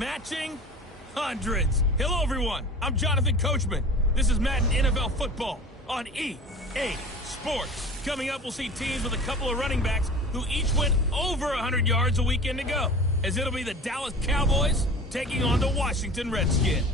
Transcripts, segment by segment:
matching hundreds. Hello, everyone. I'm Jonathan Coachman. This is Madden NFL Football on EA Sports. Coming up, we'll see teams with a couple of running backs who each went over 100 yards a weekend ago, as it'll be the Dallas Cowboys taking on the Washington Redskins.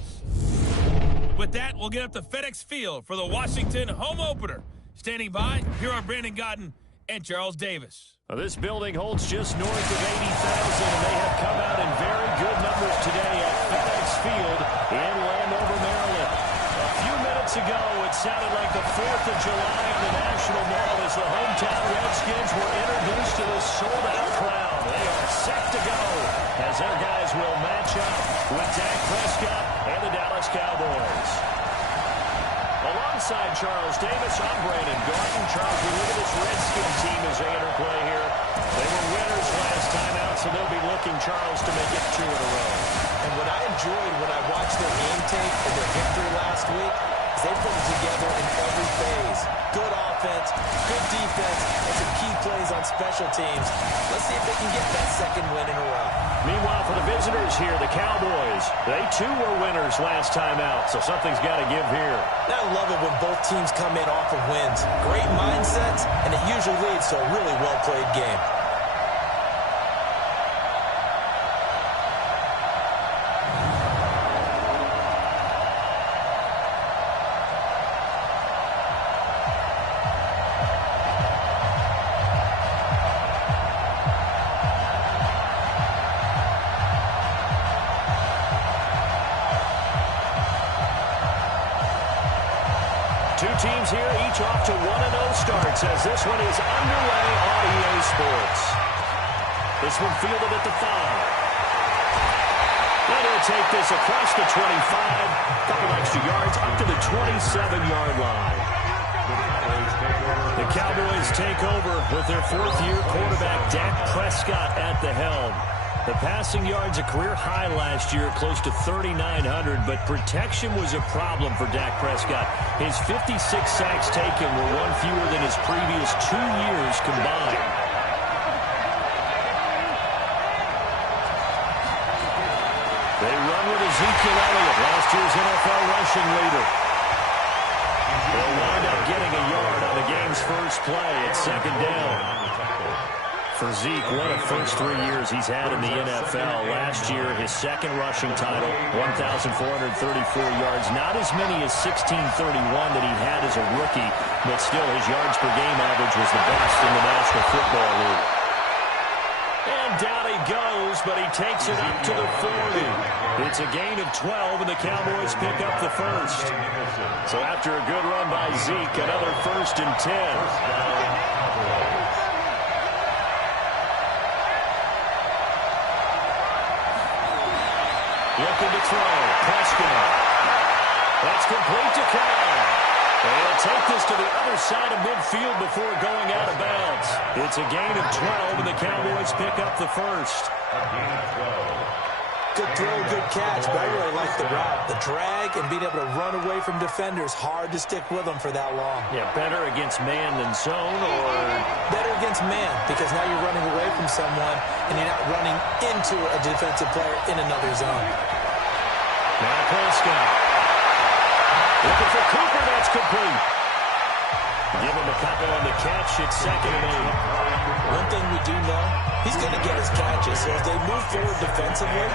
With that, we'll get up to FedEx Field for the Washington home opener. Standing by, here are Brandon Godden and Charles Davis. Well, this building holds just north of 80,000, and they have come out in very good numbers today at FedEx Field in Landover, Maryland. A few minutes ago, it sounded like the 4th of July in the National Mall as the hometown Redskins were introduced to the sold-out crowd. They are set to go as their guys will match up with Dak Prescott and the Dallas Cowboys. Alongside Charles Davis, I'm Brandon Garden. Charles, we look at this Redskin team as they interplay here. They were winners last time out, so they'll be looking, Charles, to make it 2 in a row. And what I enjoyed when I watched their game tape and their victory last week is they put it together in every phase. Good offense, good defense, and some key plays on special teams. Let's see if they can get that second win in a row. Meanwhile, for the visitors here, the Cowboys, they too were winners last time out, so something's got to give here. I love it when both teams come in off of wins. Great mindsets, and it usually leads to a really well-played game. Two teams here, each off to 1-0 starts as this one is underway on EA Sports. This one fielded at the 5. And he'll take this across the 25, a couple extra yards up to the 27-yard line. The Cowboys take over with their 4th-year quarterback Dak Prescott at the helm. The passing yards a career high last year, close to 3,900, but protection was a problem for Dak Prescott. His 56 sacks taken were one fewer than his previous 2 years combined. They run with Ezekiel Elliott, last year's NFL rushing leader. They'll wind up getting a yard on the game's first play at 2nd down. For Zeke, what a first 3 years he's had in the NFL. Last year, his 2nd rushing title, 1,434 yards. Not as many as 1,631 that he had as a rookie, but still his yards per game average was the best in the National Football League. And down he goes, but he takes it up to the 40. It's a gain of 12, and the Cowboys pick up the first. So after a good run by Zeke, another 1st and 10. Looking to throw. Prescott. That's complete to Kyle. They'll take this to the other side of midfield before going out of bounds. It's a gain of 12, and the Cowboys pick up the first. Good throw, good catch, but I really like the route. The drag and being able to run away from defenders, hard to stick with them for that long. Yeah, better against man than zone, or? Better against man, because now you're running away from someone, and you're not running into a defensive player in another zone. Now Prescott. Looking for Cooper, that's complete. Give him a couple on the catch, it's 2nd and 8. One thing we do know, he's going to get his catches, so as they move forward defensively,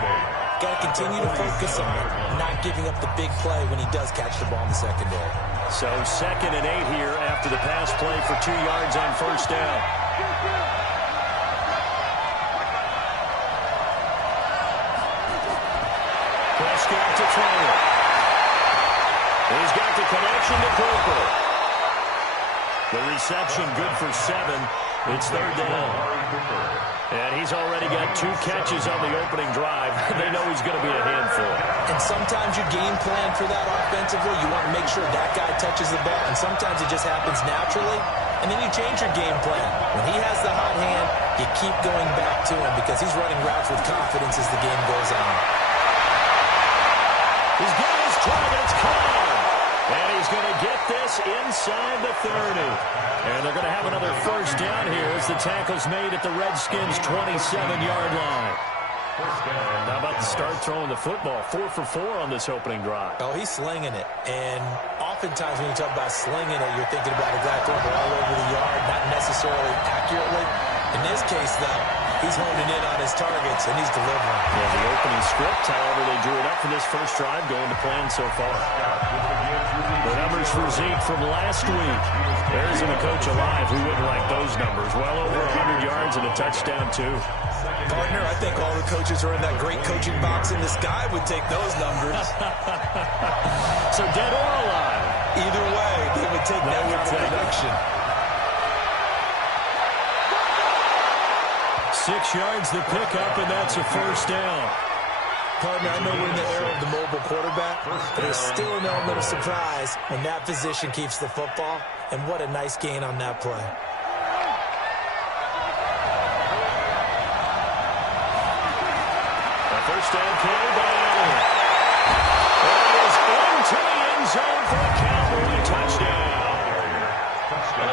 got to continue to focus on not giving up the big play when he does catch the ball in the secondary. So 2nd and 8 here after the pass play for 2 yards on 1st down. Prescott to throw it. He's got the connection to Cooper. The reception good for 7. It's 3rd down. And he's already got 2 catches on the opening drive. They know he's going to be a handful. And sometimes you game plan for that offensively. You want to make sure that guy touches the ball. And sometimes it just happens naturally. And then you change your game plan. When he has the hot hand, you keep going back to him because he's running routes with confidence as the game goes on. He's got his target. It's caught. And he's going to get this inside the 30. And they're going to have another 1st down here as the tackle's made at the Redskins' 27-yard line. How about the start throwing the football? 4 for 4 on this opening drive. Oh, he's slinging it. And oftentimes when you talk about slinging it, you're thinking about a guy throwing it all over the yard, not necessarily accurately. In this case, though, he's honing in on his targets, and he's delivering. Yeah, the opening script, however, they drew it up for this first drive, going to plan so far. The numbers for Zeke from last week. There isn't a coach alive who wouldn't like those numbers. Well over 100 yards and a touchdown, too. Partner, I think all the coaches are in that great coaching box in the sky would take those numbers. So dead or alive? Either way, they would take that kind of production. 6 yards the pickup, and that's a first down. Partner, I know we're in the era of the mobile quarterback, but there's still an element of surprise when that position keeps the football, and what a nice gain on that play. A first down carry by Allen. It is into the end zone for a Cowboy touchdown.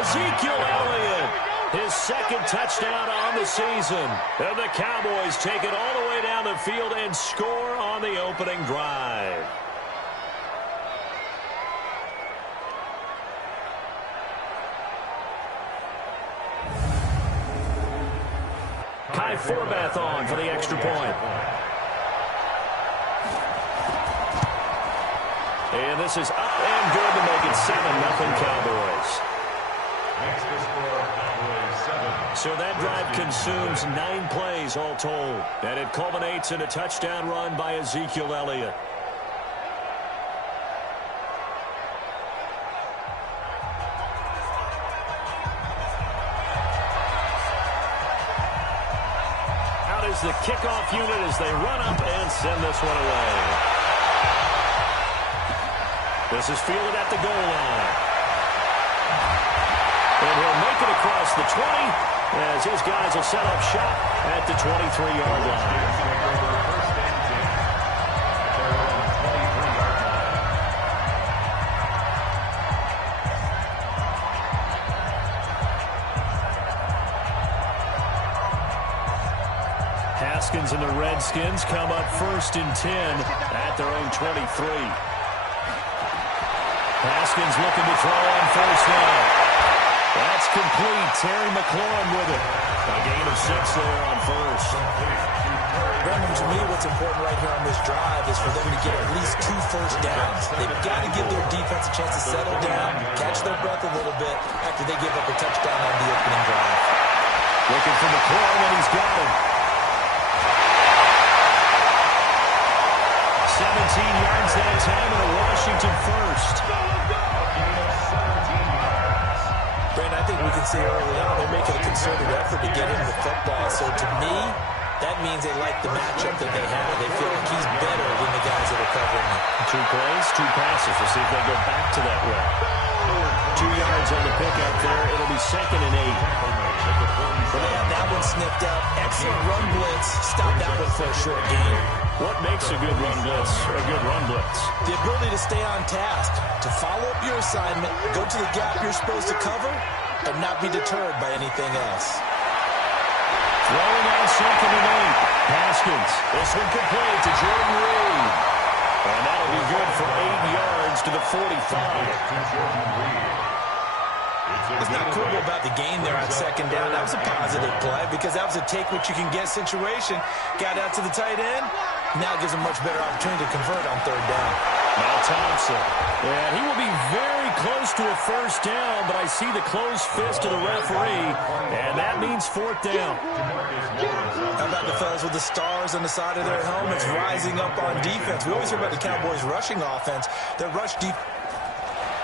Ezekiel Elliott, his second touchdown on the season. And the Cowboys take it all the way down the field and score on the opening drive. Kai Forbath on for the extra point. And this is up and good to make it 7-0 Cowboys. So that drive consumes 9 plays all told. And it culminates in a touchdown run by Ezekiel Elliott. Out is the kickoff unit as they run up and send this one away. This is fielded at the goal line. And he'll make it across the 20 as his guys will set up shop at the 23-yard line. Haskins and the Redskins come up 1st and 10 at their own 23. Haskins looking to throw on first down. That's complete. Terry McLaurin with it. A gain of 6 there on first. Brendan, to me, what's important right here on this drive is for them to get at least 2 first downs. They've got to give their defense a chance to settle down, catch their breath a little bit after they give up a touchdown on the opening drive. Looking for McLaurin, and he's got him. 17 yards that time, and a Washington first. Brandon, I think we can see early on they're making a concerted effort to get him the football. So to me, that means they like the matchup that they have. They feel like he's better than the guys that are covering him. 2 plays, 2 passes. We'll see if they go back to that route. 2 yards on the pickup there. It'll be 2nd and 8. Well, they have that one sniffed out. Excellent run blitz. Stop that one for a short gain. What makes a good run blitz a good run blitz? The ability to stay on task, to follow up your assignment, go to the gap you're supposed to cover, and not be deterred by anything else. Throwing on 2nd and 8. Haskins. This one complete to Jordan Reed. And that'll be good for 8 yards to the 45. It's not cool about the game there on 2nd down. That was a positive play because that was a take-what-you-can-get situation. Got out to the tight end. Now it gives him much better opportunity to convert on 3rd down. Now Thompson. And he will be very close to a first down, but I see the closed fist of the referee, and that means 4th down. How about the fellas with the stars on the side of their helmets rising up on defense? We always hear about the Cowboys' rushing offense. Their rush defense.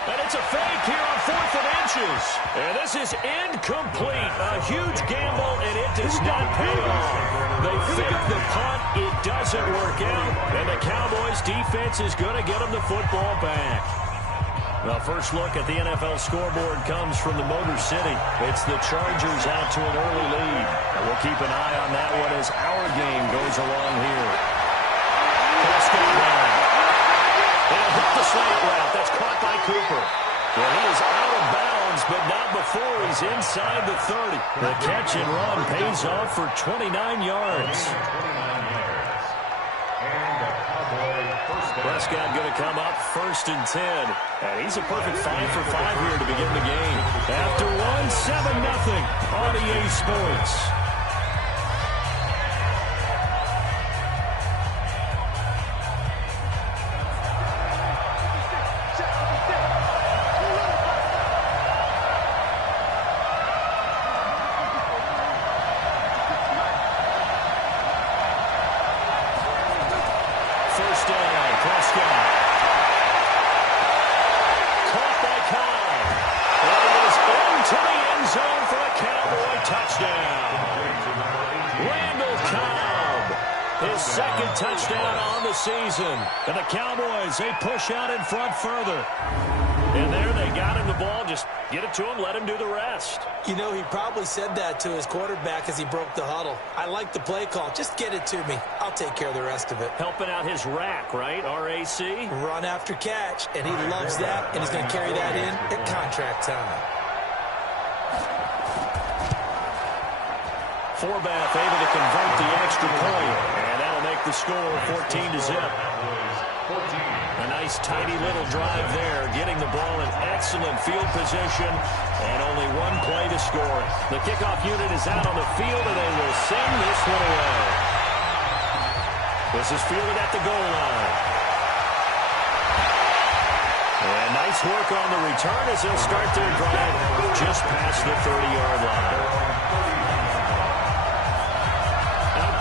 And it's a fake here on 4th and inches. And this is incomplete. A huge gamble, and it does not pay off. They fake the punt. It doesn't work out. And the Cowboys' defense is going to get them the football back. Well, first look at the NFL scoreboard comes from the Motor City. It's the Chargers out to an early lead. And we'll keep an eye on that one as our game goes along here. Prescott down. They'll hit the slant route. That's caught by Cooper. Well, he is out of bounds, but not before he's inside the 30. The catch and run pays off for 29 yards. Prescott going to come up 1st and 10. And he's a perfect 5 for 5 here to begin the game. After one, 7-0 on EA Sports. First down, Prescott. Caught by Cobb. It is into the end zone for a Cowboy touchdown. Randall Cobb, his 2nd touchdown on the season. And the Cowboys, they push out in front further. And there they got him the ball. Just get it to him, let him do the rest. You know, he probably said that to his quarterback as he broke the huddle. I like the play call. Just get it to me. I'll take care of the rest of it. Helping out his rack, right? R-A-C? Run after catch, and he loves that, and he's going to carry that in at contract time. Forbath able to convert the extra point, and that'll make the score 14-0. A nice, tidy little drive there, getting the ball in excellent field position, and only one play to score. The kickoff unit is out on the field, and they will send this one away. This is fielded at the goal line. And nice work on the return as they'll start their drive just past the 30-yard line.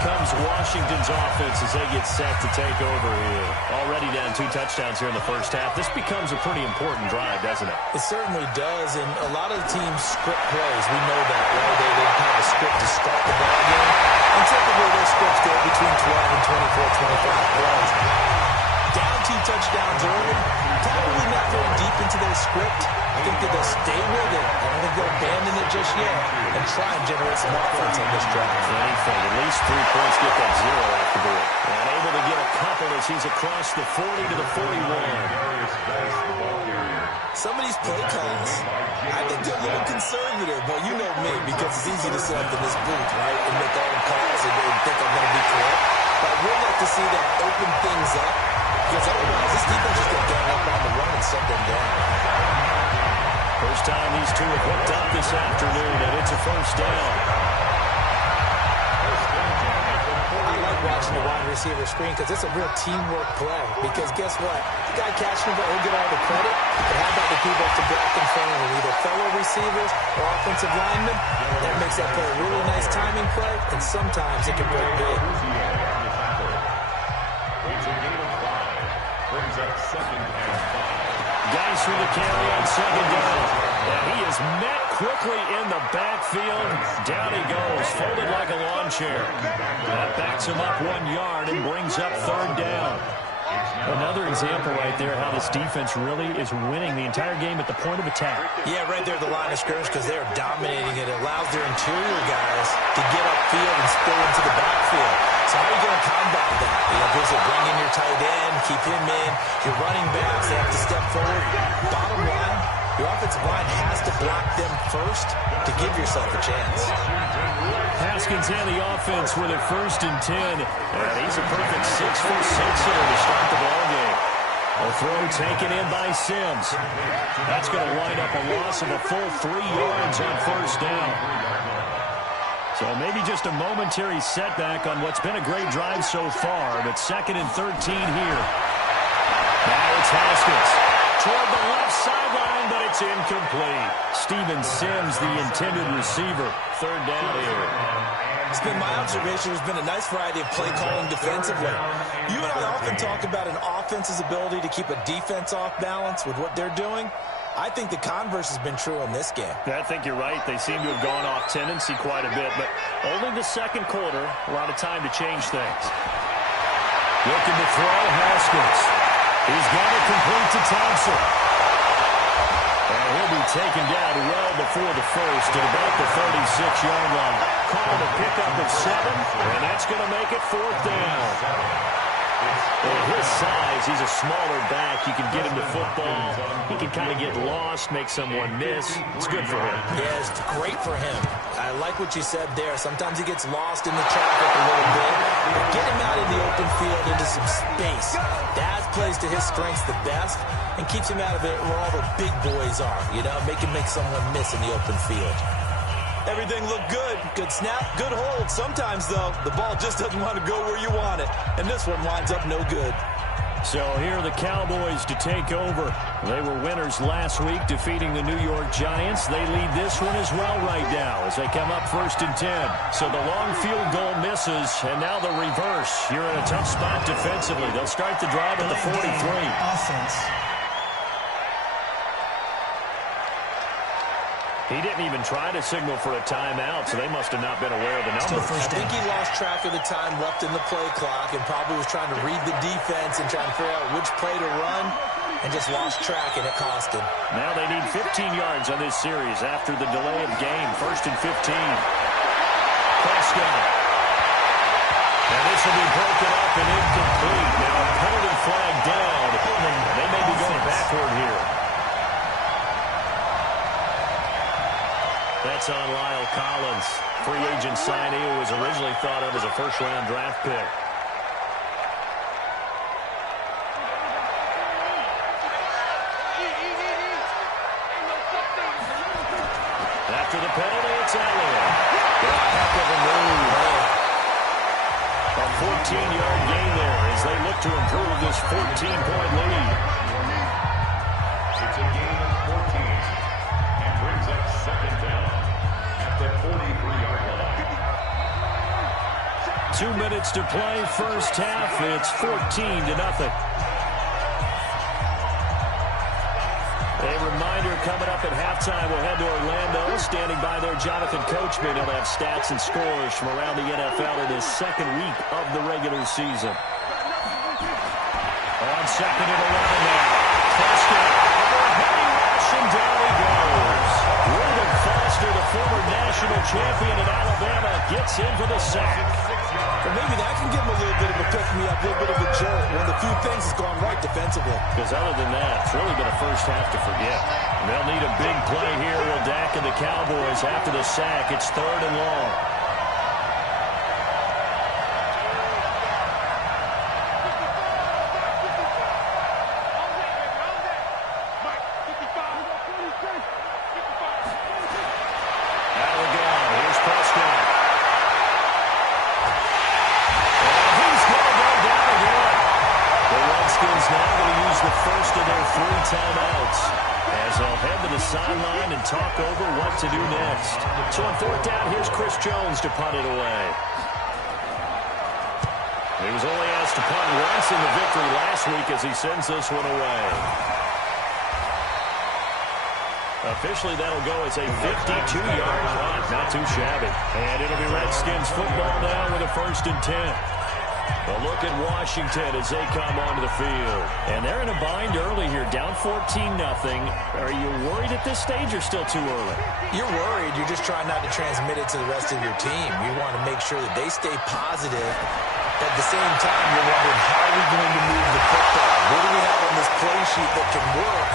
Comes Washington's offense as they get set to take over here. Already down 2 touchdowns here in the first half. This becomes a pretty important drive, doesn't it? It certainly does, and a lot of the teams script plays. We know that, right? They have a script to start the ball game, and typically their scripts go between 12 and 24, 25 plays. Down 2 touchdowns early, probably not very deep into their script. I think that they'll stay with it. I don't think they'll abandon it just yet and try and generate some offense on this drive. If anything, at least 3 points, get that 0 off the board. And able to get a couple as he's across the 40 to the 41. Some of these play calls, I think they're a little conservative, but you know me, because it's easy to sit up in this booth, right, and make all the calls and think I'm going to be correct. But I would like to see that open things up, because otherwise this defense is going to gang up on the run and shut them down. First time these two have hooked up this afternoon, and it's a first down. I like watching the wide receiver screen because it's a real teamwork play. Because guess what? The guy catching the ball will get all the credit. But how about the people to block in front of him, either fellow receivers or offensive linemen? That makes that play a really nice timing play, and sometimes it can break big. Guys for the carry on 2nd down. And he is met quickly in the backfield. Down he goes, folded like a lawn chair. That backs him up 1 yard and brings up 3rd down. Another example right there how this defense really is winning the entire game at the point of attack. Yeah, right there at the line of scrimmage because they're dominating it. It allows their interior guys to get upfield and spill into the backfield. So how are you going to combat that? You know, there's a bring in your tight end, keep him in. Your running backs, they have to step forward. Bottom line, your offensive line has to block them first to give yourself a chance. Haskins and the offense with a 1st and 10. And he's a perfect 6 for 6 here to start the ball game. A throw taken in by Sims. That's going to wind up a loss of a full 3 yards on 1st down. So maybe just a momentary setback on what's been a great drive so far, but 2nd and 13 here. Now it's Haskins toward the left sideline, but it's incomplete. Steven Sims, the intended receiver. 3rd down here. It's been my observation there's been a nice variety of play calling defensively. You and I often talk about an offense's ability to keep a defense off balance with what they're doing. I think the converse has been true in this game. I think you're right. They seem to have gone off tendency quite a bit, but only the 2nd quarter, a lot of time to change things. Looking to throw, Haskins. He's got it complete to Thompson. And he'll be taken down well before the first at about the 36-yard line. Called a pickup of 7, and that's going to make it 4th down. At his size, he's a smaller back. You can get him to football. He can kind of get lost, make someone miss. It's good for him. Yeah, it's great for him. I like what you said there. Sometimes he gets lost in the traffic a little bit. But get him out in the open field into some space. That plays to his strengths the best and keeps him out of it where all the big boys are. You know, make him make someone miss in the open field. Everything looked good. Good snap, good hold. Sometimes, though, the ball just doesn't want to go where you want it. And this one winds up no good. So here are the Cowboys to take over. They were winners last week, defeating the New York Giants. They lead this one as well right now as they come up 1st and 10. So the long field goal misses, and now the reverse. You're in a tough spot defensively. They'll start the drive at the 43. Offense. He didn't even try to signal for a timeout, so they must have not been aware of the number. I think he lost track of the time left in the play clock and probably was trying to read the defense and trying to figure out which play to run and just lost track, and it cost him. Now they need 15 yards on this series after the delay of game. 1st and 15. Prescott. And this will be broken up and incomplete. Now a penalty flag down. They may be going backward here. That's on Lyle Collins, free agent signee who was originally thought of as a first-round draft pick. After the penalty, it's Elliott. Got a heck of a move. A 14-yard gain there as they look to improve this 14-point lead. It's a gain of 14 and brings up 2nd down at the 43-yard line. 2 minutes to play, first half. It's 14-0. A reminder coming up at halftime. We'll head to Orlando. Standing by there, Jonathan Coachman. He'll have stats and scores from around the NFL in his 2nd week of the regular season. On 2nd and 11 now. Prescott. Heavy rush and down he goes. Reuben Foster, the former national champion in Alabama, gets in for the sack. Well, maybe that can give him a little bit of a pick-me-up, a little bit of a jolt. One of the few things that's gone right defensively. Because other than that, it's really been a first half to forget. They'll need a big play here. Will Dak and the Cowboys after the sack. It's 3rd and long. Sideline and talk over what to do next. So on 4th down, here's Chris Jones to punt it away. He was only asked to punt once in the victory last week as he sends this one away. Officially, that'll go as a 52-yard punt. Not too shabby. And it'll be Redskins football now with a 1st and 10. A look at Washington as they come onto the field. And they're in a bind early here, down 14-0. Are you worried at this stage or still too early? You're worried. You're just trying not to transmit it to the rest of your team. You want to make sure that they stay positive. But at the same time, you're wondering, how are we going to move the football? What do we have on this play sheet that can work?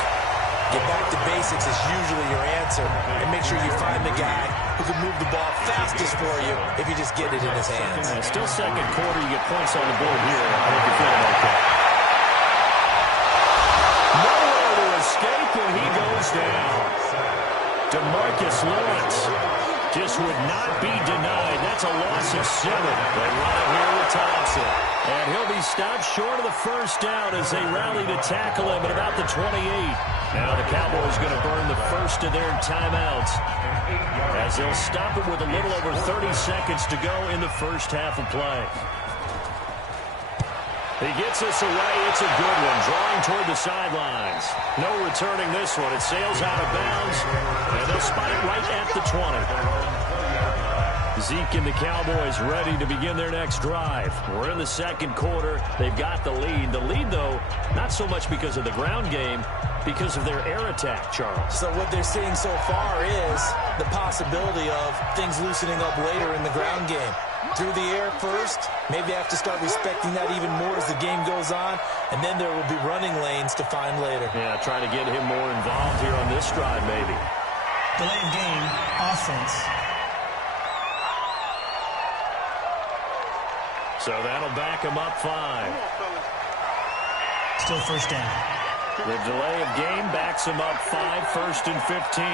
Get back to basics is usually your answer. And make sure you find the guy who can move the ball fastest for you if you just get it in his hands. Still 2nd quarter, you get points on the board here. I think you're feeling okay. Nowhere to escape, and he goes down. DeMarcus Lawrence just would not be denied. That's a loss of 7. They run it here with Thompson. And he'll be stopped short of the 1st down as they rally to tackle him at about the 28. Now the Cowboys going to burn the first of their timeouts as they'll stop it with a little over 30 seconds to go in the first half of play. He gets us away. It's a good one. Drawing toward the sidelines. No returning this one. It sails out of bounds, and they'll spot it right at the 20. Zeke and the Cowboys ready to begin their next drive. We're in the 2nd quarter. They've got the lead. The lead, though, not so much because of the ground game, because of their air attack, Charles. So what they're seeing so far is the possibility of things loosening up later in the ground game. Through the air first, maybe they have to start respecting that even more as the game goes on, and then there will be running lanes to find later. Yeah, trying to get him more involved here on this drive, maybe. Delay of game, offense. So that'll back him up 5. Still first down. The delay of game backs him up 5, 1st and 15.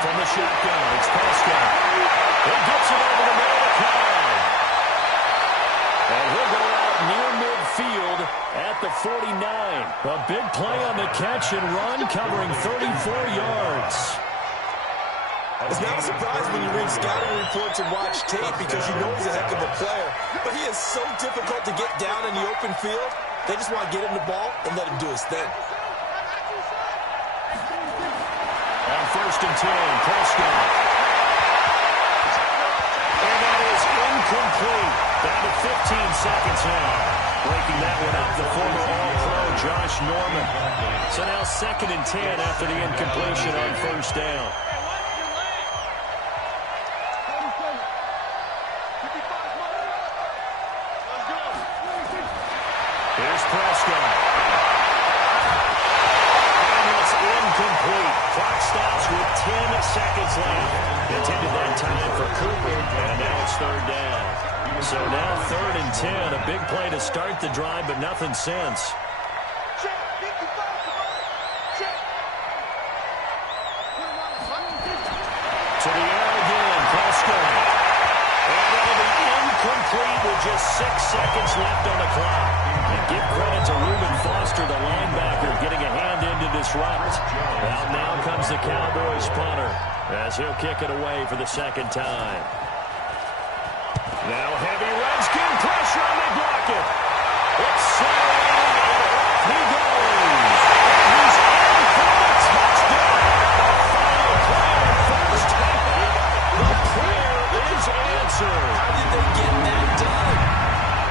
From the shotgun, it's Prescott. He gets it over the middle of the crowd. And he'll go out near midfield at the 49. A big play on the catch and run, covering 34 yards. It's not a surprise when you read scouting reports and watch tape because you know he's a heck of a player. But he is so difficult to get down in the open field. They just want to get him the ball and let him do his thing. On 1st and 10, Prescott. And that is incomplete. Down to 15 seconds now. Breaking that one up, the former All-Pro Josh Norman. So now 2nd and 10 after the incompletion on 1st down. Here's Prescott. And it's incomplete. Clock stops with 10 seconds left. Intended that time for Cooper, and now it's 3rd down. So now 3rd and 10, a big play to start the drive, but nothing since. To the air again, Prescott. And that'll be incomplete with just 6 seconds left on the clock. And give credit to Reuben Foster, the linebacker, getting a hand in to disrupt. Out now comes the Cowboys punter as he'll kick it away for the 2nd time. Now heavy Redskin pressure, and they block it. It's sailed, and off he goes. He's in for the touchdown. Final play on 1st down. The prayer is answered. How did they get that done?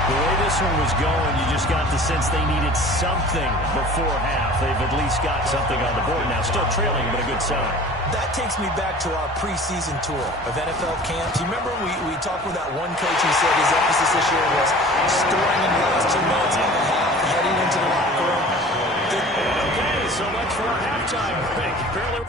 The way this one was going, you just got the sense they needed something before half. They've at least got something on the board now. Still trailing, but a good sign. That takes me back to our preseason tour of NFL camps. You remember we talked with that one coach who said his emphasis this year was scoring in the last 2 minutes of the half, heading into the locker room. Okay, so much for our halftime break. Barely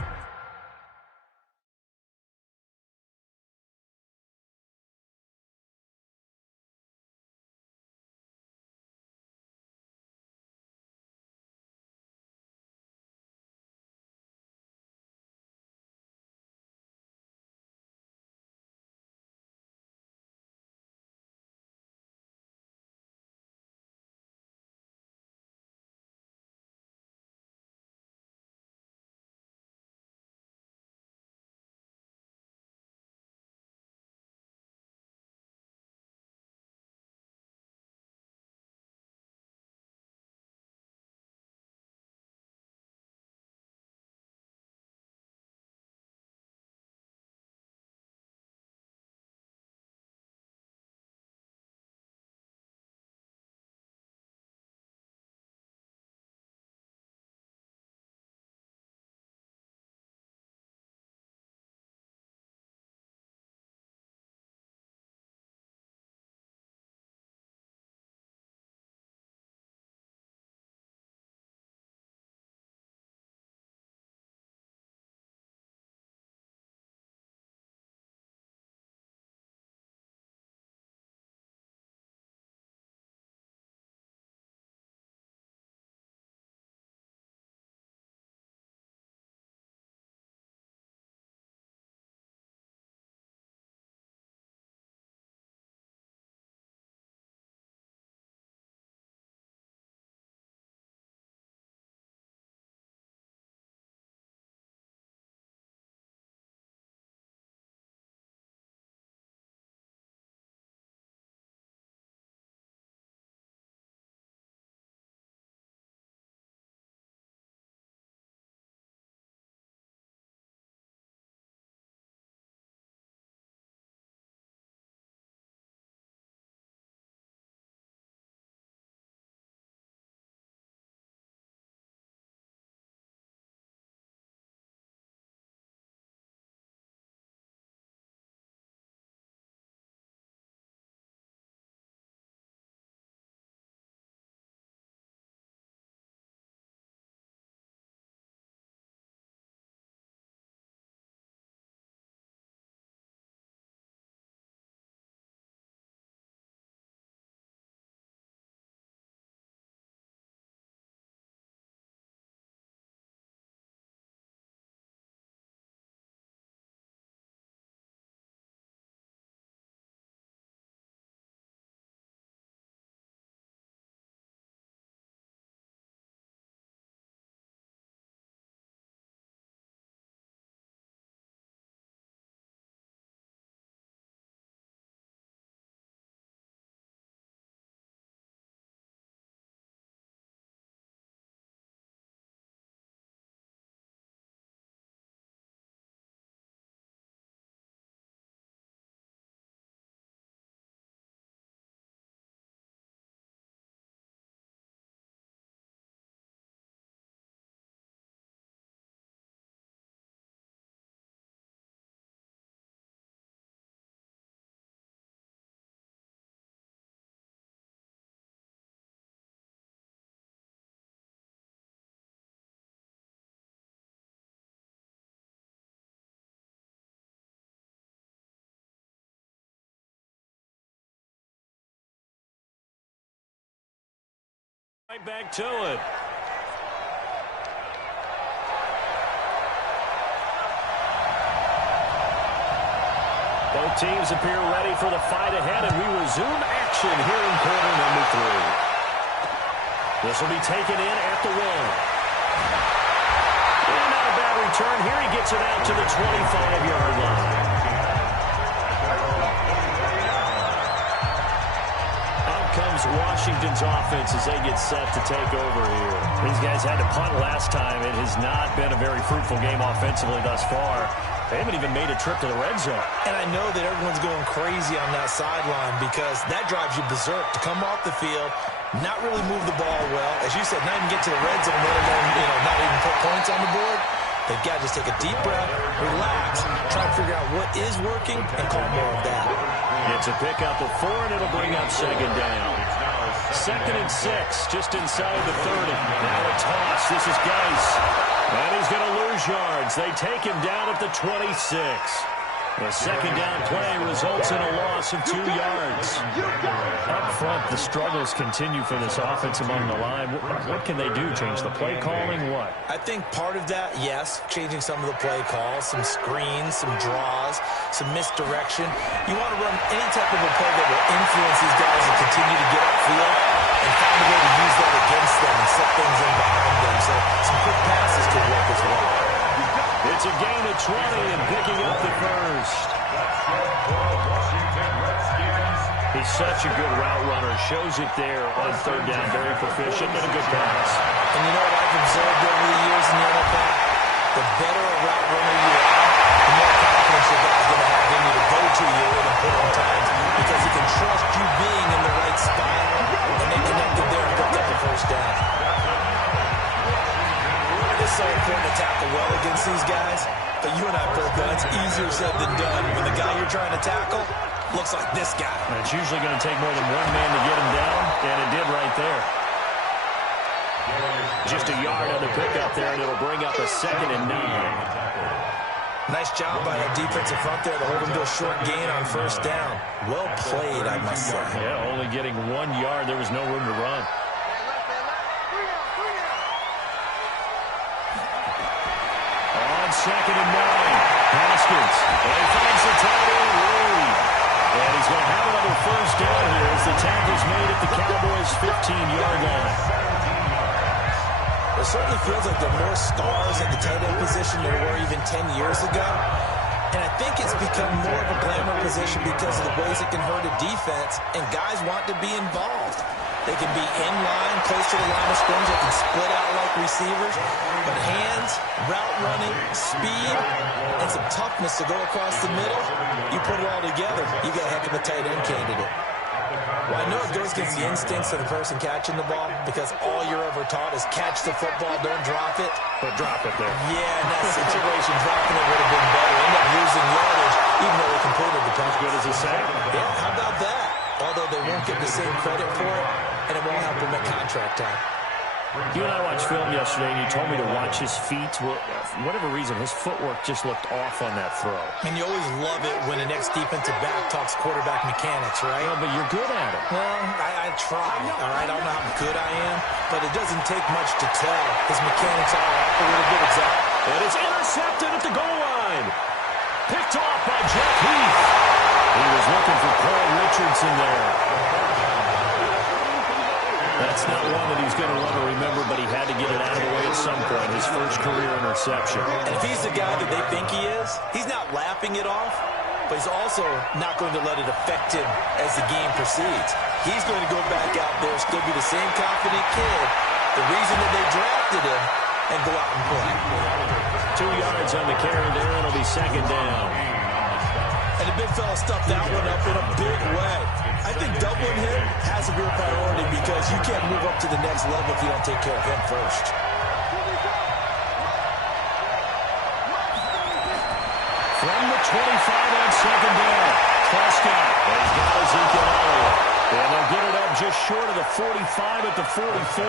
Right back to it. Both teams appear ready for the fight ahead, and we resume action here in quarter number 3. This will be taken in at the 1. And not a bad return here. He gets it out to the 25-yard line. Out comes Washington's offense as they get set to take over here. These guys had to punt last time. It has not been a very fruitful game offensively thus far. They haven't even made a trip to the red zone. And I know that everyone's going crazy on that sideline because that drives you berserk to come off the field, not really move the ball well. As you said, not even get to the red zone, let alone, not even put points on the board. They've got to just take a deep breath, relax, try to figure out what is working, and call more of that. It's a pickup of 4, and it'll bring up second down. 2nd and 6, just inside the 30. Now a toss. This is Geis. And he's going to lose yards. They take him down at the 26. The second down play results in a loss of 2 yards. Up front, the struggles continue for this offense among the line. What can they do? Change the play calling? What? I think part of that, yes, changing some of the play calls, some screens, some draws, some misdirection. You want to run any type of a play that will influence these guys to continue to get upfield and find a way to use that against them and set things in behind them. So some quick passes could work as well. It's a gain of 20 and picking up the first. He's such a good route runner. Shows it there on 3rd down. Very proficient and a good pass. And you know what I've observed over the years in the NFL? The better a route runner you are, the more confidence your guy's going to have in you to go to you in important times because he can trust you being in the right spot. And they connected there and picked up the first down. It's so important to tackle well against these guys, but you and I both know it's easier said than done when the guy you're trying to tackle looks like this guy. And it's usually going to take more than one man to get him down, and it did right there. Just a yard on the pickup there, and it'll bring up a 2nd and 9. Nice job by that defensive front there to hold him to a short gain on 1st down. Well played, I must say. Yeah, only getting 1 yard. There was no room to run. On 2nd and 9, Haskins. And he finds the tight end, Reed. And he's going to have another first down here as the tackle's made at the Cowboys' 15-yard line. It certainly feels like there are more stars at the tight end position than there were even 10 years ago. And I think it's become more of a glamour position because of the ways it can hurt a defense, and guys want to be involved. They can be in line, close to the line of scrimmage. They can split out like receivers. But hands, route running, speed, and some toughness to go across the middle, you put it all together, you get a heck of a tight end candidate. Well, I know it goes against the instincts of the person catching the ball because all you're ever taught is catch the football, don't drop it. But drop it there. Yeah, in that situation, dropping it would have been better. End up losing yardage, even though they completed the pass. As good as a sack. Yeah, how about that? Although they won't get the same credit for it, and it won't help them at contract time. You and I watched film yesterday, and you told me to watch his feet. Well, for whatever reason, his footwork just looked off on that throw. And you always love it when the next defensive back talks quarterback mechanics, right? Well, but you're good at it. Well, I try, all right? I don't know how good I am, but it doesn't take much to tell. His mechanics are off a little bit, exactly. And it's intercepted at the goal line. Picked off by Jeff Heath. He was looking for Paul Richardson there. That's not one that he's going to want to remember, but he had to get it out of the way at some point, his first career interception. And if he's the guy that they think he is, he's not laughing it off, but he's also not going to let it affect him as the game proceeds. He's going to go back out there, still be the same confident kid, the reason that they drafted him, and go out and play. 2 yards on the carry there, and it'll be second down. And the big fella stuffed that one up in a big way. I think doubling him has a real priority because you can't move up to the next level if you don't take care of him first. From the 25 on second down, Prescott has got Ezekiel Elliott. And they'll get it up just short of the 45 at the 44.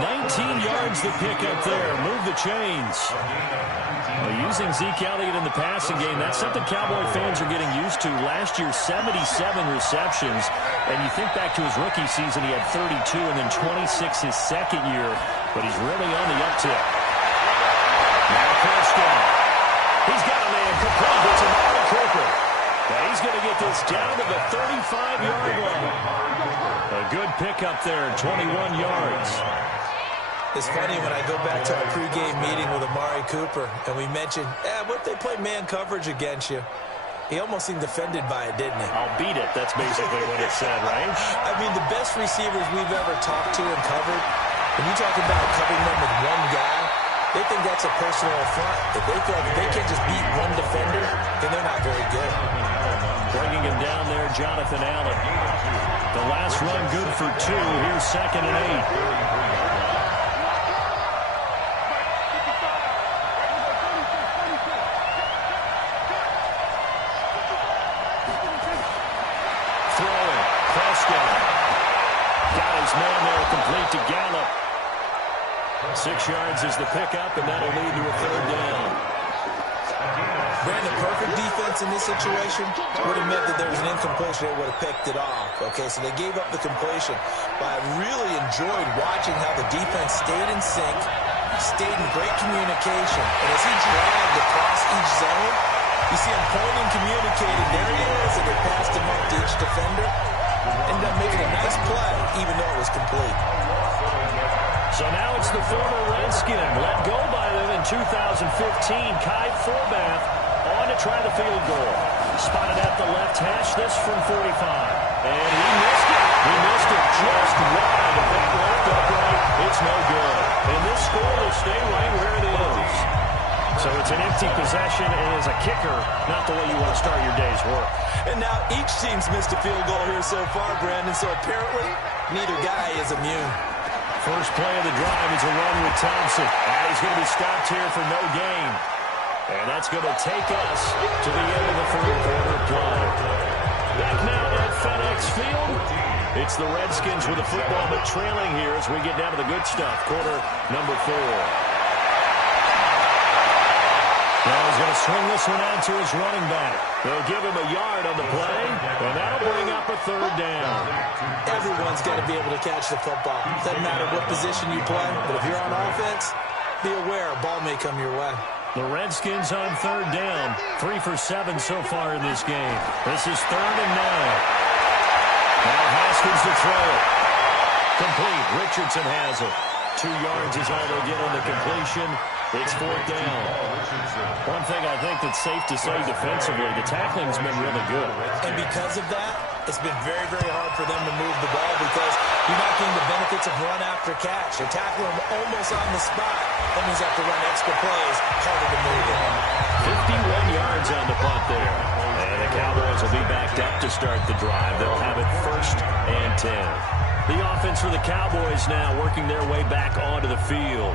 19 yards the pick up there. Move the chains. Well, using Zeke Elliott in the passing game, that's something Cowboy fans are getting used to. Last year, 77 receptions. And you think back to his rookie season, he had 32 and then 26 his second year. But he's really on the uptick. Now Prescott. He's got a man complete. It's Amari Cooper. Now he's going to get this down to the 35-yard line. A good pickup there, 21 yards. It's funny when I go back to our pregame meeting with Amari Cooper, and we mentioned, what if they play man coverage against you? He almost seemed offended by it, didn't he? I'll beat it. That's basically what it said, right? I mean, the best receivers we've ever talked to and covered, when you talk about covering them with one guy, they think that's a personal affront. If they feel like if they can't just beat one defender, then they're not very good. Bringing him down there, Jonathan Allen. The last run good for 2. Here's 2nd and 8. Throwing. Prescott. Got his man there, complete to Gallup. 6 yards is the pickup, and that'll lead to a 3rd down. Brandon, perfect defense in this situation would have meant that there was an incompletion. They would have picked it off. Okay, so they gave up the completion. But I really enjoyed watching how the defense stayed in sync, stayed in great communication. And as he dragged across each zone, you see him pointing, communicating. There he is, and they passed him up to each defender. Ended up making a nice play, even though it was complete. So now it's the former Redskin, let go by them in 2015, Kai Forbath, on to try the field goal. Spotted at the left hash, this from 45. And he missed it. He missed it just wide of that left upright. It's no good. And this score will stay right where it is. So it's an empty possession, and as a kicker, not the way you want to start your day's work. And now each team's missed a field goal here so far, Brandon, so apparently neither guy is immune. First play of the drive is a run with Thompson. And he's going to be stopped here for no gain. And that's going to take us to the end of the 3rd quarter play. Back now at FedEx Field. It's the Redskins with the football, but trailing here as we get down to the good stuff. Quarter number 4. Now he's going to swing this one out to his running back. They'll give him a yard on the play, and that'll bring up a 3rd down. Everyone's got to be able to catch the football. Doesn't matter what position you play, but if you're on offense, be aware a ball may come your way. The Redskins on 3rd down. 3 for 7 so far in this game. This is 3rd and 9. Now Haskins to throw it. Complete. Richardson has it. 2 yards is all they'll get on the completion. It's 4th down. One thing I think that's safe to say defensively, the tackling's been really good. And because of that, it's been very, very hard for them to move the ball because you're not getting the benefits of run after catch. They're tackling them almost on the spot. That means you have to run extra plays, harder to move it. 51 yards on the punt there. And the Cowboys will be backed up to start the drive. They'll have it 1st and 10. The offense for the Cowboys now working their way back onto the field.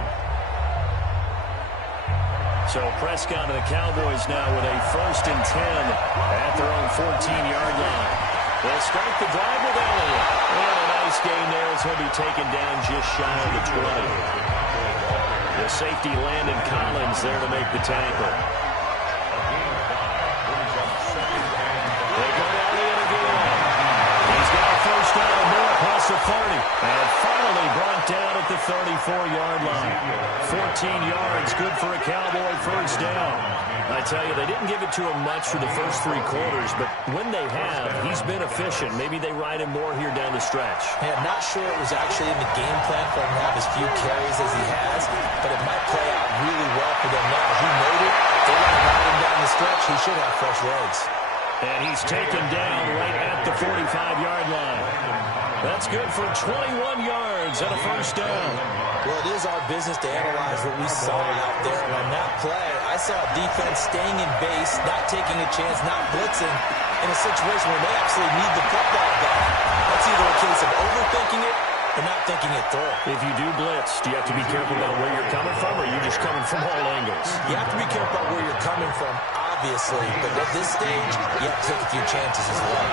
So Prescott and the Cowboys now with a 1st and 10 at their own 14-yard line. They'll start the drive with Elliott. And a nice gain there as he'll be taken down just shy of the 20. The safety Landon Collins there to make the tackle. They go to Elliott again. He's got a 1st down, more across the 30. And finally brought down at the 34-yard line. 14 yards, good for a Cowboy 1st down. I tell you, they didn't give it to him much for the first 3 quarters, but when they have, he's been efficient. Maybe they ride him more here down the stretch. Yeah, not sure it was actually in the game plan for him to have as few carries as he has, but it might play out really well for them now. He made it. They want to ride him down the stretch. He should have fresh legs. And he's taken down right at the 45-yard line. That's good for 21 yards and a 1st down. Well, it is our business to analyze what we saw out there. And on that play, I saw defense staying in base, not taking a chance, not blitzing in a situation where they actually need the football back. That's either a case of overthinking it or not thinking it through. If you do blitz, do you have to be careful about where you're coming from, or are you just coming from all angles? You have to be careful about where you're coming from, obviously. But at this stage, you have to take a few chances as well.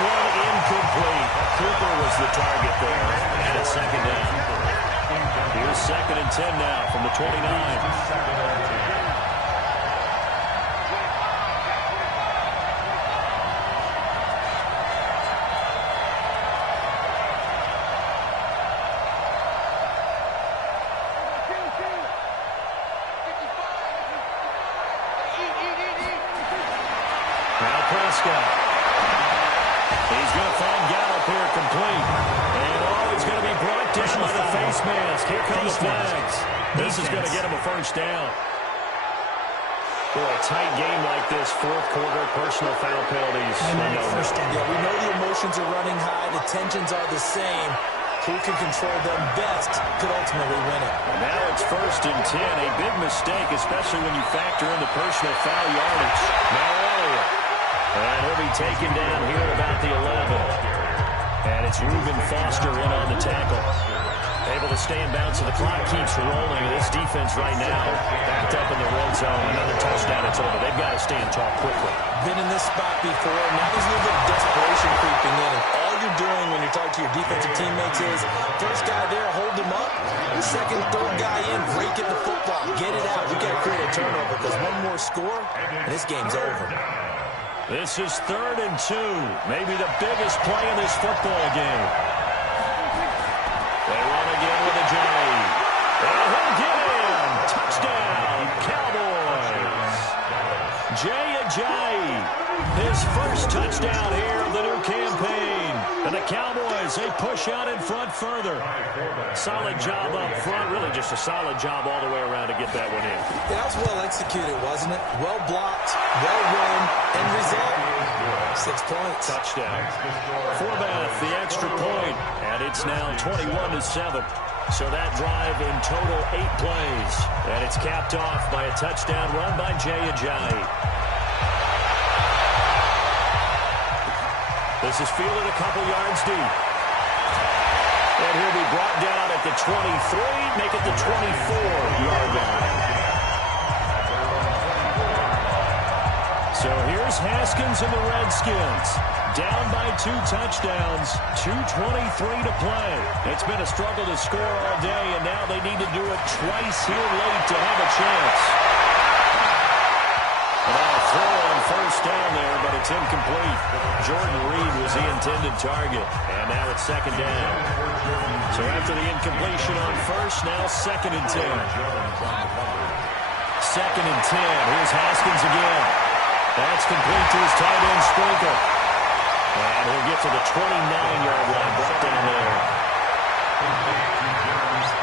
one incomplete. Cooper was the target there, and it's second down. Here's 2nd and 10 now from the 29. He's going to find Gallup here complete. And it's going to be brought down by the face mask. Here come the flags. This is going to get him a first down. Boy, a tight game like this, fourth quarter, personal foul penalties. Yeah, we know the emotions are running high. The tensions are the same. Who can control them best could ultimately win it. Now it's 1st and 10. A big mistake, especially when you factor in the personal foul yardage. Now Elliott. And he'll be taken down here at about the 11. And it's Reuben Foster in on the tackle. Able to stay in bounds, so the clock keeps rolling. This defense right now backed up in the red zone. Another touchdown, it's over. They've got to stand tall quickly. Been in this spot before. Now there's a little bit of desperation creeping in. And all you're doing when you're talking to your defensive teammates is, first guy there, hold him up. Second, third guy in, break it the football. Get it out. We got to create a turnover because one more score, and this game's over. This is 3rd and 2. Maybe the biggest play in this football game. They run again with a J. And he'll get in. Touchdown, Cowboys. Jay Ajayi. His first touchdown here of the new campaign. And the Cowboys, they push out in front further. Solid job up front. Really just a solid job all the way around to get that one in. That was well executed, wasn't it? Well blocked, well run, end result, 6 points. Touchdown. Forbath, the extra point. And it's now 21-7. So that drive in total 8 plays. And it's capped off by a touchdown run by Jay Ajayi. This is fielded a couple yards deep. And he'll be brought down at the 23, make it the 24-yard line. So here's Haskins and the Redskins. Down by 2 touchdowns, 2:23 to play. It's been a struggle to score all day, and now they need to do it twice here late to have a chance. And a throw on first down there, but it's incomplete. Jordan Reed was the intended target, and now it's 2nd down. So after the incompletion on first, now 2nd and 10. 2nd and 10. Here's Haskins again. That's complete to his tight end Sprinkle. And he'll get to the 29-yard line, brought down there.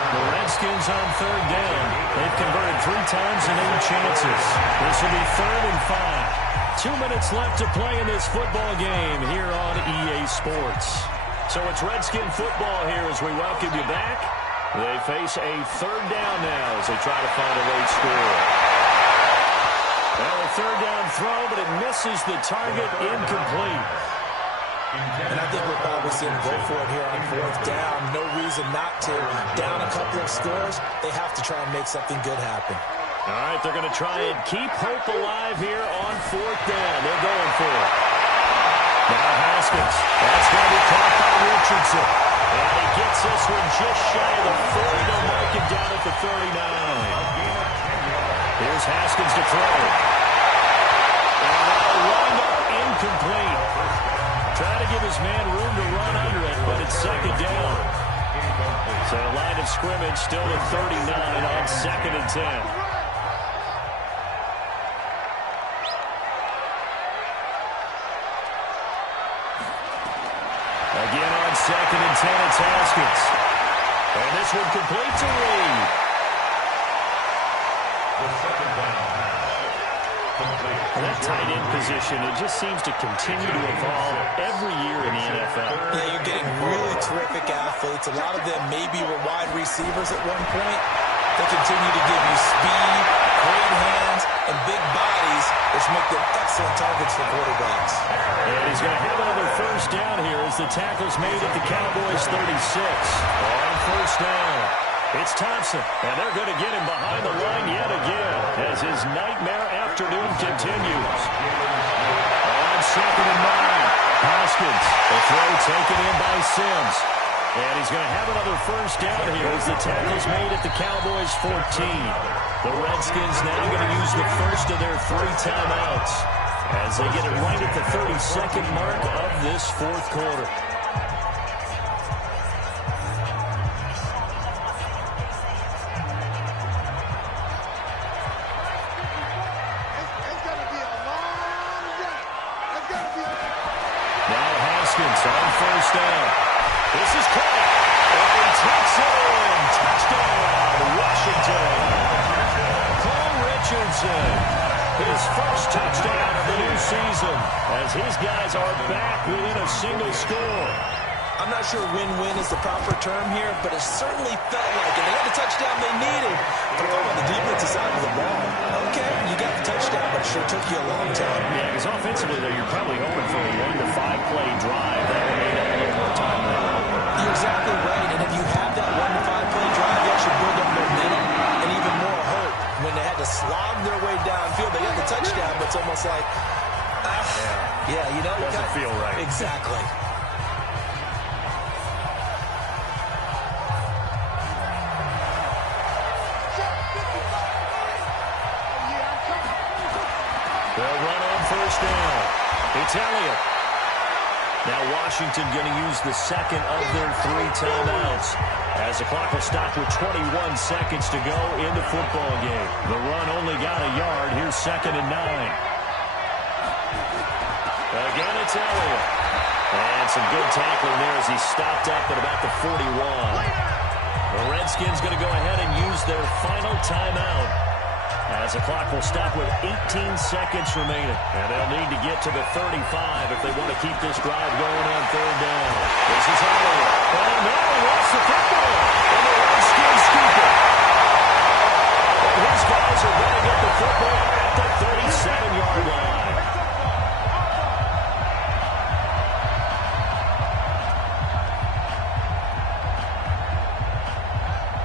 The Redskins on 3rd down. They've converted 3 times and 8 chances. This will be 3rd and 5. 2 minutes left to play in this football game here on EA Sports. So it's Redskin football here as we welcome you back. They face a 3rd down now as they try to find a late score. Well, a 3rd down throw, but it misses the target, incomplete. And I think we're probably seeing him go for it here on 4th down. No reason not to. Down a couple of scores, they have to try and make something good happen. All right, they're going to try and keep hope alive here on 4th down. They're going for it. Now Haskins. That's going to be caught by Richardson. And he gets this one just shy of the 40. They'll mark it down at the 39. Here's Haskins to throw. And that'll wind up incomplete. Try to give his man room to run under it, but it's 2nd down. So line of scrimmage still at 39 on 2nd and 10. Again on 2nd and 10, it's Haskins. And this one complete to Reed. That tight end position, it just seems to continue to evolve every year in the NFL. Yeah, you're getting really terrific athletes. A lot of them maybe were wide receivers at one point. They continue to give you speed, great hands, and big bodies, which make them excellent targets for quarterbacks. And he's going to have another first down here as the tackle's made at the Cowboys' 36. On first down, it's Thompson, and they're going to get him behind the line yet again as his nightmare afternoon continues. On 2nd and 9. Haskins, the throw taken in by Sims. And he's going to have another first down here as the tackle's made at the Cowboys' 14. The Redskins now going to use the first of their 3 timeouts as they get it right at the 32nd mark of this fourth quarter. Now Haskins on first down. This is caught. And he takes it in. Touchdown, Washington. Paul Richardson. His first touchdown of the new season as his guys are back within a single score. I'm not sure win-win is the proper term here, but it certainly felt like it. They got the touchdown they needed. But on the defensive side of the ball, okay, you got the touchdown, but it sure took you a long time. Yeah, because offensively, though, you're probably hoping for a 1 to 5 play drive. That would need a little more time there. You're exactly right, and if you have that 1 to 5 play drive, you actually build up momentum and even more hope. When they had to slog their way downfield, they got the touchdown, but it's almost like, yeah, you know, it doesn't feel right. Exactly. They'll run on first down. It's Elliott. Now Washington going to use the second of their 3 timeouts as the clock will stop with 21 seconds to go in the football game. The run only got a yard. Here's 2nd and 9. Again, it's Elliott. And some good tackling there as he stopped up at about the 41. The Redskins going to go ahead and use their final timeout as the clock will stop with 18 seconds remaining. And they'll need to get to the 35 if they want to keep this drive going on 3rd down. This is Elliott. Oh, no, he lost the football. And the Redskins scoop it. These guys are going to get the football at the 37-yard line.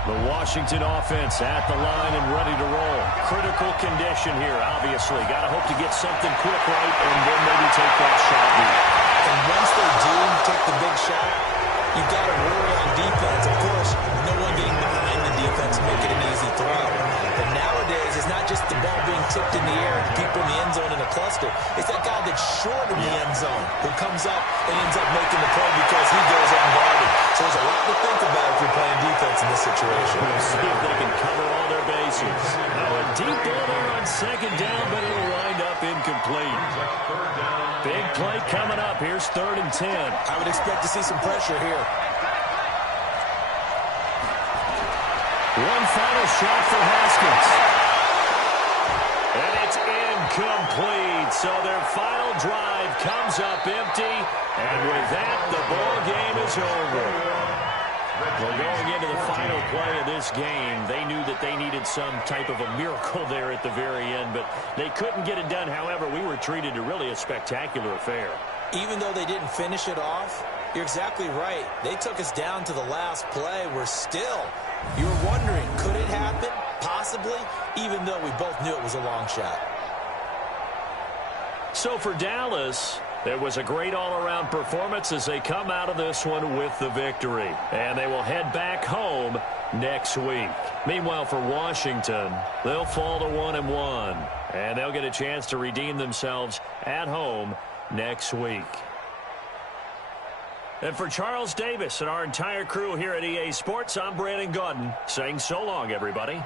The Washington offense at the line and ready to roll. Critical condition here, obviously. Got to hope to get something quick right and then maybe take that shot deep. And once they do take the big shot, you've got to worry on defense. Of course, no one getting behind the defense and make it an easy throw. But nowadays, it's not just the ball being tipped in the air and people in the end zone in a cluster. It's that guy that's short of the end zone who comes up and ends up making the play because he goes unguarded. So there's a lot to think about if you're playing defense in this situation. We'll see if they can cover all their bases. Now a deep ball there on 2nd down, but it'll wind up incomplete. Big play coming up. Here's 3rd and 10. I would expect to see some pressure here. One final shot for Haskins. And it's incomplete. So their final drive comes up empty. And with that, the ball game is over. Well, going into the final play of this game, they knew that they needed some type of a miracle there at the very end, but they couldn't get it done. However, we were treated to really a spectacular affair. Even though they didn't finish it off, you're exactly right. They took us down to the last play. We're still, you were wondering, could it happen? Possibly, even though we both knew it was a long shot. So for Dallas, there was a great all-around performance as they come out of this one with the victory. And they will head back home next week. Meanwhile, for Washington, they'll fall to 1-1. And they'll get a chance to redeem themselves at home next week. And for Charles Davis and our entire crew here at EA Sports, I'm Brandon Gaudin saying so long, everybody.